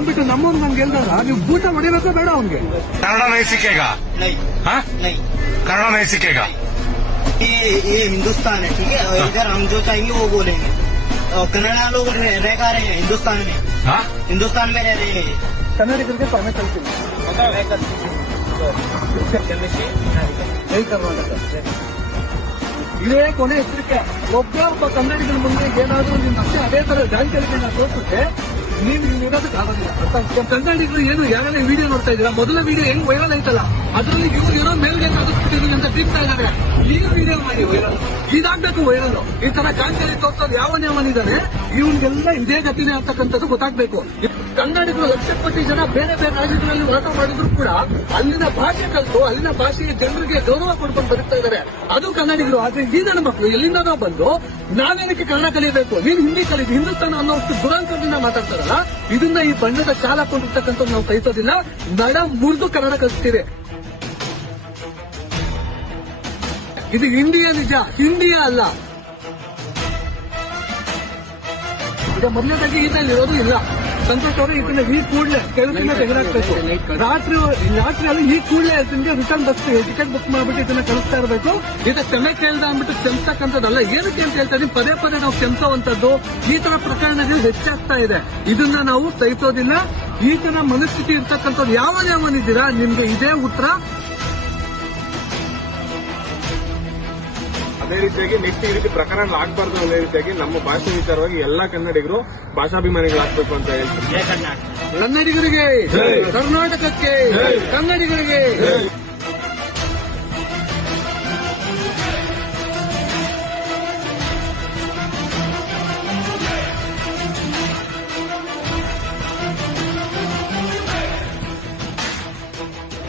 ಅಂದ್ಬಿಟ್ಟು ನಮ್ಮವ್ನು ನಂಗೆ ಹೇಳ್ದಾಗ ನೀವು ಊಟ ಹೊಡಿಬೇಕೋ ಬೇಡ ಅವ್ನಿಗೆ? कन्नड़ नहीं सीखेगा? नहीं हाँ? नहीं, कन्नड़ नहीं सीखेगा? ये हिंदुस्तान है, ठीक है। इधर हम जो चाहेंगे वो बोलेंगे। कन्नड़ा लोग रह का रहे हैं हिंदुस्तान में, हाँ? हिंदुस्तान में रह रहे हैं। ಕನ್ನಡಿಗರಿಗೆ ಪರ್ಮಿಟ್ ಕಳ್ತೀನಿ ಇದೇ ಕೊನೆ ಎಚ್ಚರಿಕೆ. ಒಬ್ಬ ಕನ್ನಡಿಗರ ಮುಂದೆ ಏನಾದ್ರೂ ನಿಮ್ ಮತ್ತೆ ಅದೇ ತರ ಜಾಂಚಲಿಕೆನ ತೋರಿಸುತ್ತೆ, ನೀವು ಇರೋದಕ್ಕಾಗೋದಿಲ್ಲ. ಕನ್ನಡಿಗರು ಏನು ಯಾರೆಲ್ಲ ವಿಡಿಯೋ ನೋಡ್ತಾ ಇದ್ದೀರಾ, ಮೊದಲ ವಿಡಿಯೋ ಹೆಂಗ್ ವೈರಲ್ ಆಯ್ತಲ್ಲ, ಅದರಲ್ಲಿ ಇವ್ರು ಏನೋ ಮೇಲ್ಗೆ ಸಾಧಿಸ್ಬಿಟ್ಟಿದ್ದೀನಿ ಅಂತ ತಿಂತಾ ಇದ್ದಾರೆ. ಈಗ ವಿಡಿಯೋ ಮಾಡಿ ವೈರಲ್, ಇದಾಗ್ಬೇಕು ವೈರಲ್. ಈ ತರ ಜಾಂಚಲಿ ತೋರಿಸೋದು ಯಾವನಿದ್ದಾನೆ ಇವನ್ಗೆಲ್ಲ ಇದೇ ಗತಿನೇ ಆಗ್ತಕ್ಕಂಥದ್ದು ಗೊತ್ತಾಗ್ಬೇಕು. ಕನ್ನಡಿಗರು ಲಕ್ಷಪತಿ ಜನ ಬೇರೆ ಬೇರೆ ರಾಜ್ಯಗಳಲ್ಲಿ ವಾಸ ಮಾಡಿದ್ರು ಕೂಡ ಅಲ್ಲಿನ ಭಾಷೆ ಕಲಿತು ಅಲ್ಲಿನ ಭಾಷೆಯ ಜನರಿಗೆ ಗೌರವ ಕೊಡ್ಕೊಂಡು ಬದುಕ್ತಾ ಇದ್ದಾರೆ. ಅದು ಕನ್ನಡಿಗರು. ಆದ್ರೆ ಈ ನನ್ನ ಮಕ್ಕಳು ಎಲ್ಲಿಂದನೋ ಬಂದು ನಾವೇನಕ್ಕೆ ಕನ್ನಡ ಕಲಿಯಬೇಕು, ನೀನು ಹಿಂದಿ ಕಲಿತು ಹಿಂದೂಸ್ತಾನ ಅನ್ನೋಷ್ಟು ದುರಂತದಿಂದ ಮಾತಾಡ್ತಾರಲ್ಲ, ಇದನ್ನ ಈ ಬಣ್ಣದ ಶಾಲ ಕೊಂಡಿರ್ತಕ್ಕಂಥ ನಾವು ಸಹಿಸೋದಿಲ್ಲ. ನಡ ಮುರಿದು ಕನ್ನಡ ಕಲಿಸ್ತೀವಿ. ಇದು ಇಂಡಿಯಾ ನಿಜ, ಇಂಡಿಯಾ ಅಲ್ಲ. ಈಗ ಮೊದಲನೇದಾಗಿ ಈತಲ್ಲಿರೋದು ಇಲ್ಲ. ಸಂತೋಷ್ ಅವರು ಇದನ್ನ ಈ ಕೂಡಲೇ ಕೆಲಸದಿಂದ ತೆಗೆದಾಕ್ಬೇಕು. ರಾತ್ರಿಯಲ್ಲಿ ಈ ಕೂಡಲೇ ನಿಮಗೆ ರಿಟರ್ನ್ ಬಸ್ ಟಿಕೆಟ್ ಬುಕ್ ಮಾಡ್ಬಿಟ್ಟು ಇದನ್ನ ಕಳಿಸ್ತಾ ಇರಬೇಕು. ಇದು ಕ್ಷಮೆ ಕೇಳ್ದ ಅಂದ್ಬಿಟ್ಟು ಕ್ಷಮಿಸ್ತಕ್ಕಂಥದ್ದಲ್ಲ. ಏನಕ್ಕೆ ಅಂತ ಹೇಳ್ತಾ ಇದೀವಿ, ಪದೇ ಪದೇ ನಾವು ಕ್ಷಮಿಸುವಂತದ್ದು ಈ ತರ ಪ್ರಕರಣಗಳು ಹೆಚ್ಚಾಗ್ತಾ ಇದೆ. ಇದನ್ನ ನಾವು ಸಹಿಸೋದಿಲ್ಲ. ಈ ತರ ಮನಸ್ಥಿತಿ ಇರ್ತಕ್ಕಂಥದ್ದು ಯಾವನಿದ್ದೀರಾ, ನಿಮ್ಗೆ ಇದೇ ಉತ್ತರ. ಅದೇ ರೀತಿಯಾಗಿ ನೆಕ್ಸ್ಟ್ ಈ ರೀತಿ ಪ್ರಕರಣ ಆಗ್ಬಾರ್ದು ಅನ್ನೋ ರೀತಿಯಾಗಿ ನಮ್ಮ ಭಾಷೆ ವಿಚಾರವಾಗಿ ಎಲ್ಲಾ ಕನ್ನಡಿಗರು ಭಾಷಾಭಿಮಾನಿಗಳಾಗಬೇಕು ಅಂತ ಹೇಳ್ತೀನಿ. ಕನ್ನಡಿಗರಿಗೆ, ಕರ್ನಾಟಕಕ್ಕೆ, ಕನ್ನಡಿಗರಿಗೆ